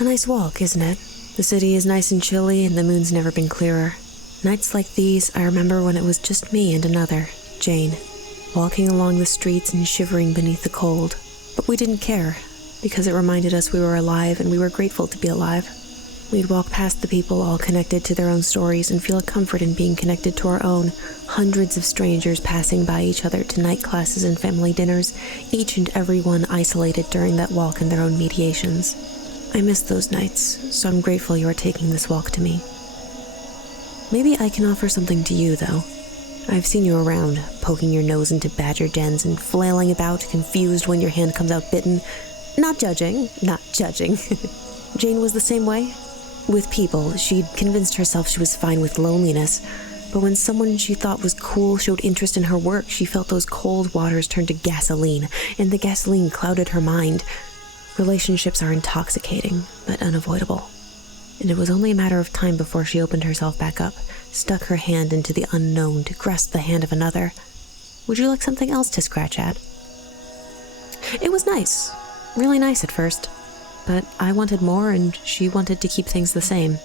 A nice walk, isn't it? The city is nice and chilly and the moon's never been clearer. Nights like these, I remember when it was just me and another, Jane, walking along the streets and shivering beneath the cold. But we didn't care, because it reminded us we were alive and we were grateful to be alive. We'd walk past the people all connected to their own stories and feel a comfort in being connected to our own. Hundreds of strangers passing by each other to night classes and family dinners, each and every one isolated during that walk in their own mediations. I miss those nights, so I'm grateful you are taking this walk to me. Maybe I can offer something to you, though. I've seen you around, poking your nose into badger dens and flailing about, confused when your hand comes out bitten. Not judging. Jane was the same way. With people, she'd convinced herself she was fine with loneliness, but when someone she thought was cool showed interest in her work, she felt those cold waters turn to gasoline, and the gasoline clouded her mind. Relationships are intoxicating, but unavoidable. And it was only a matter of time before she opened herself back up, stuck her hand into the unknown to grasp the hand of another. Would you like something else to scratch at? It was nice. Really nice at first. But I wanted more, and she wanted to keep things the same.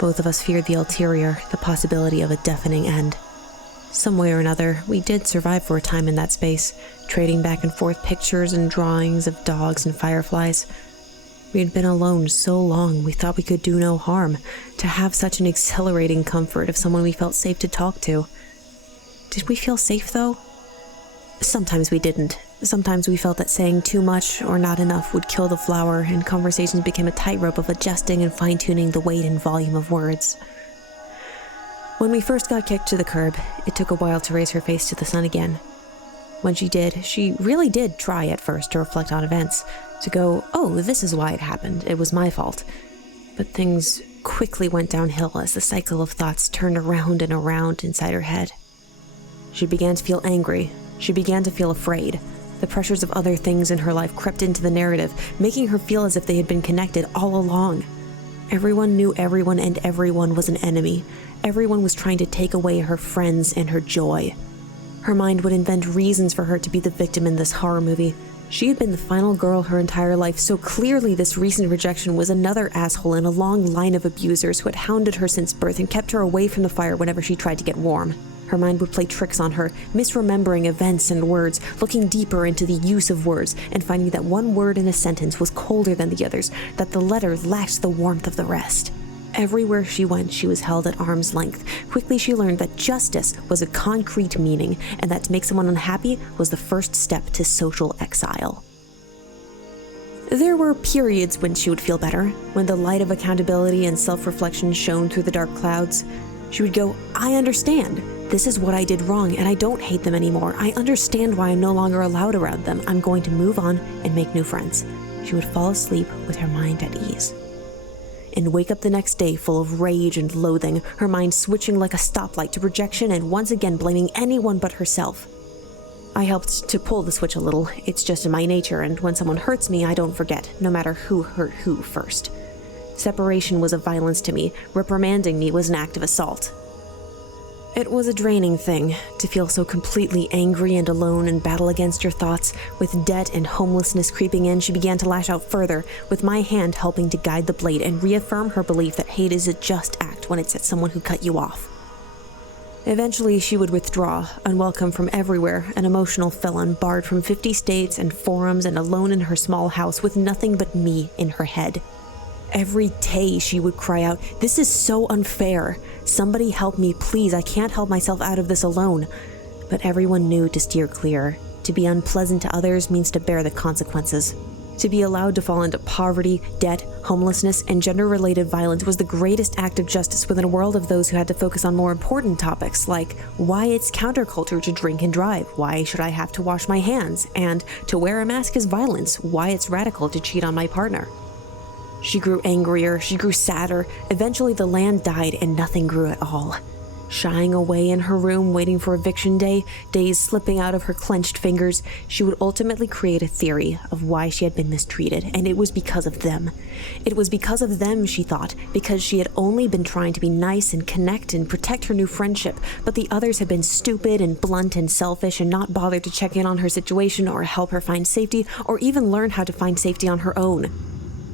Both of us feared the ulterior, the possibility of a deafening end. Some way or another, we did survive for a time in that space, trading back and forth pictures and drawings of dogs and fireflies. We had been alone so long we thought we could do no harm, to have such an exhilarating comfort of someone we felt safe to talk to. Did we feel safe, though? Sometimes we didn't. Sometimes we felt that saying too much or not enough would kill the flower, and conversations became a tightrope of adjusting and fine-tuning the weight and volume of words. When we first got kicked to the curb, it took a while to raise her face to the sun again. When she did, she really did try at first to reflect on events, to go, oh, this is why it happened, it was my fault. But things quickly went downhill as the cycle of thoughts turned around and around inside her head. She began to feel angry. She began to feel afraid. The pressures of other things in her life crept into the narrative, making her feel as if they had been connected all along. Everyone knew everyone, and everyone was an enemy. Everyone was trying to take away her friends and her joy. Her mind would invent reasons for her to be the victim in this horror movie. She had been the final girl her entire life, so clearly this recent rejection was another asshole in a long line of abusers who had hounded her since birth and kept her away from the fire whenever she tried to get warm. Her mind would play tricks on her, misremembering events and words, looking deeper into the use of words, and finding that one word in a sentence was colder than the others, that the letter lacked the warmth of the rest. Everywhere she went, she was held at arm's length. Quickly she learned that justice was a concrete meaning, and that to make someone unhappy was the first step to social exile. There were periods when she would feel better, when the light of accountability and self-reflection shone through the dark clouds. She would go, I understand. This is what I did wrong, and I don't hate them anymore. I understand why I'm no longer allowed around them. I'm going to move on and make new friends. She would fall asleep with her mind at ease, and wake up the next day full of rage and loathing, her mind switching like a stoplight to rejection and once again blaming anyone but herself. I helped to pull the switch a little. It's just in my nature, and when someone hurts me, I don't forget, no matter who hurt who first. Separation was a violence to me. Reprimanding me was an act of assault. It was a draining thing to feel so completely angry and alone and battle against your thoughts. With debt and homelessness creeping in, she began to lash out further, with my hand helping to guide the blade and reaffirm her belief that hate is a just act when it's at someone who cut you off. Eventually, she would withdraw, unwelcome from everywhere, an emotional felon, barred from 50 states and forums and alone in her small house with nothing but me in her head. Every day she would cry out, "This is so unfair. Somebody help me, please. I can't help myself out of this alone." But everyone knew to steer clear. To be unpleasant to others means to bear the consequences. To be allowed to fall into poverty, debt, homelessness, and gender-related violence was the greatest act of justice within a world of those who had to focus on more important topics, like why it's counterculture to drink and drive, why should I have to wash my hands, and to wear a mask is violence, why it's radical to cheat on my partner. She grew angrier, she grew sadder. Eventually the land died and nothing grew at all. Shying away in her room, waiting for eviction day, days slipping out of her clenched fingers, she would ultimately create a theory of why she had been mistreated, and it was because of them. It was because of them, she thought, because she had only been trying to be nice and connect and protect her new friendship, but the others had been stupid and blunt and selfish and not bothered to check in on her situation or help her find safety or even learn how to find safety on her own.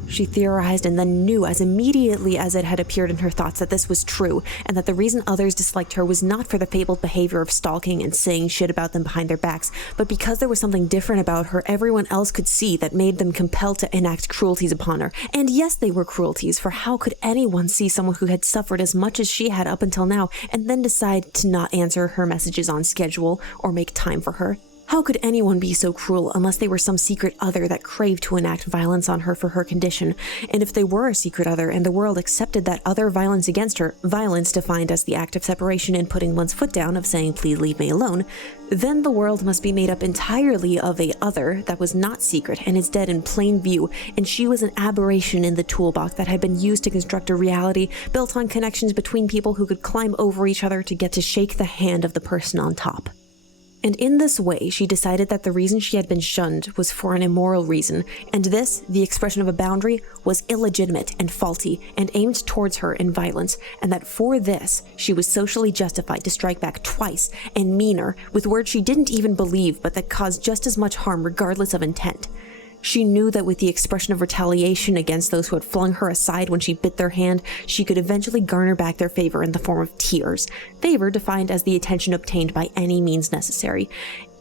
She theorized and then knew as immediately as it had appeared in her thoughts that this was true, and that the reason others disliked her was not for the fabled behavior of stalking and saying shit about them behind their backs, but because there was something different about her everyone else could see that made them compelled to enact cruelties upon her. And yes, they were cruelties, for how could anyone see someone who had suffered as much as she had up until now, and then decide to not answer her messages on schedule or make time for her? How could anyone be so cruel unless they were some secret other that craved to enact violence on her for her condition? And if they were a secret other and the world accepted that other violence against her, violence defined as the act of separation and putting one's foot down, of saying please leave me alone, then the world must be made up entirely of a other that was not secret and instead in plain view, and she was an aberration in the toolbox that had been used to construct a reality built on connections between people who could climb over each other to get to shake the hand of the person on top. And in this way, she decided that the reason she had been shunned was for an immoral reason, and this, the expression of a boundary, was illegitimate and faulty and aimed towards her in violence, and that for this, she was socially justified to strike back twice, and meaner, with words she didn't even believe but that caused just as much harm regardless of intent. She knew that with the expression of retaliation against those who had flung her aside when she bit their hand, she could eventually garner back their favor in the form of tears, favor defined as the attention obtained by any means necessary.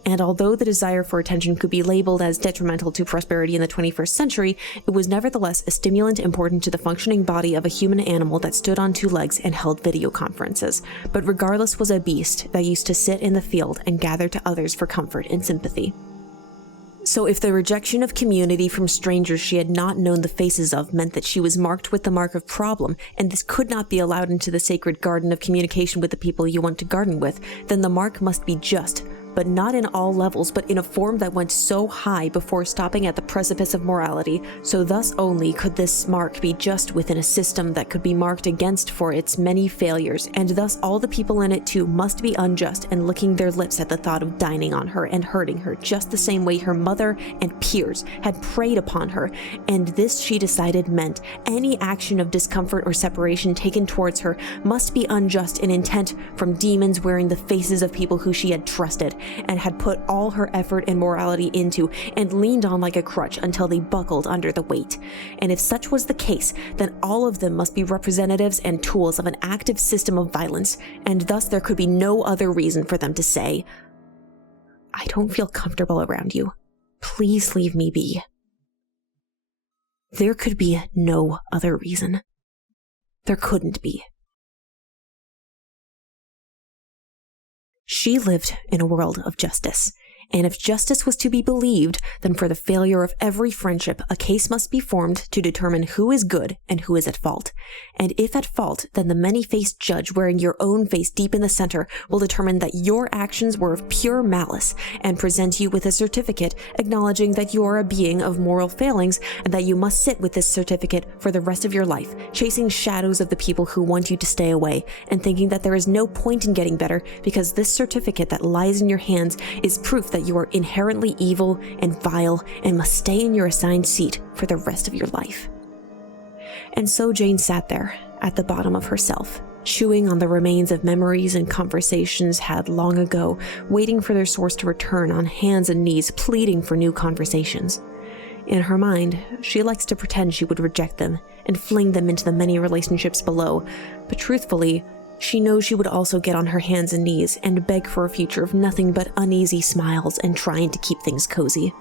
And although the desire for attention could be labeled as detrimental to prosperity in the 21st century, it was nevertheless a stimulant important to the functioning body of a human animal that stood on two legs and held video conferences, but regardless was a beast that used to sit in the field and gather to others for comfort and sympathy. So if the rejection of community from strangers she had not known the faces of meant that she was marked with the mark of problem, and this could not be allowed into the sacred garden of communication with the people you want to garden with, then the mark must be just, but not in all levels, but in a form that went so high before stopping at the precipice of morality, so thus only could this mark be just within a system that could be marked against for its many failures, and thus all the people in it too must be unjust and licking their lips at the thought of dining on her and hurting her just the same way her mother and peers had preyed upon her, and this she decided meant any action of discomfort or separation taken towards her must be unjust in intent from demons wearing the faces of people who she had trusted and had put all her effort and morality into and leaned on like a crutch until they buckled under the weight. And if such was the case, then all of them must be representatives and tools of an active system of violence, and thus there could be no other reason for them to say, "I don't feel comfortable around you. Please leave me be." There could be no other reason. There couldn't be. She lived in a world of justice, and if justice was to be believed, then for the failure of every friendship, a case must be formed to determine who is good and who is at fault. And if at fault, then the many-faced judge wearing your own face deep in the center will determine that your actions were of pure malice and present you with a certificate acknowledging that you are a being of moral failings and that you must sit with this certificate for the rest of your life, chasing shadows of the people who want you to stay away and thinking that there is no point in getting better because this certificate that lies in your hands is proof that you are inherently evil and vile and must stay in your assigned seat for the rest of your life. And so Jane sat there, at the bottom of herself, chewing on the remains of memories and conversations had long ago, waiting for their source to return on hands and knees, pleading for new conversations. In her mind, she likes to pretend she would reject them and fling them into the many relationships below, but truthfully, she knows she would also get on her hands and knees and beg for a future of nothing but uneasy smiles and trying to keep things cozy.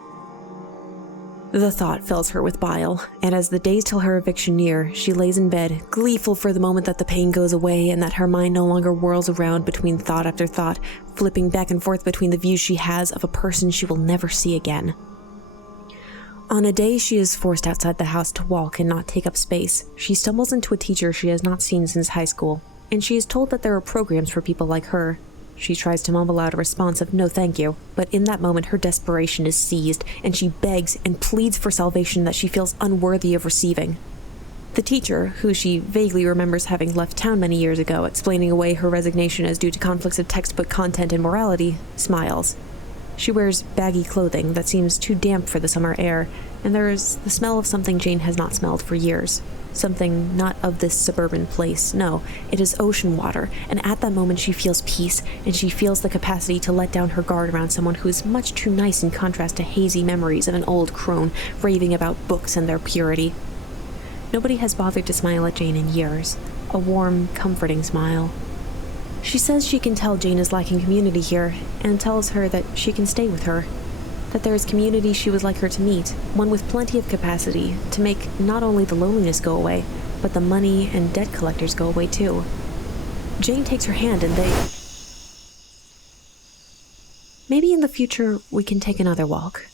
The thought fills her with bile, and as the days till her eviction near, she lays in bed, gleeful for the moment that the pain goes away and that her mind no longer whirls around between thought after thought, flipping back and forth between the views she has of a person she will never see again. On a day she is forced outside the house to walk and not take up space, she stumbles into a teacher she has not seen since high school, and she is told that there are programs for people like her. She tries to mumble out a response of no thank you, but in that moment her desperation is seized, and she begs and pleads for salvation that she feels unworthy of receiving. The teacher, who she vaguely remembers having left town many years ago, explaining away her resignation as due to conflicts of textbook content and morality, smiles. She wears baggy clothing that seems too damp for the summer air, and there is the smell of something Jane has not smelled for years. Something not of this suburban place, no, it is ocean water, and at that moment she feels peace, and she feels the capacity to let down her guard around someone who is much too nice in contrast to hazy memories of an old crone raving about books and their purity. Nobody has bothered to smile at Jane in years, a warm, comforting smile. She says she can tell Jane is lacking community here, and tells her that she can stay with her, that there is community she would like her to meet, one with plenty of capacity to make not only the loneliness go away, but the money and debt collectors go away too. Jane takes her hand and they... Maybe in the future we can take another walk.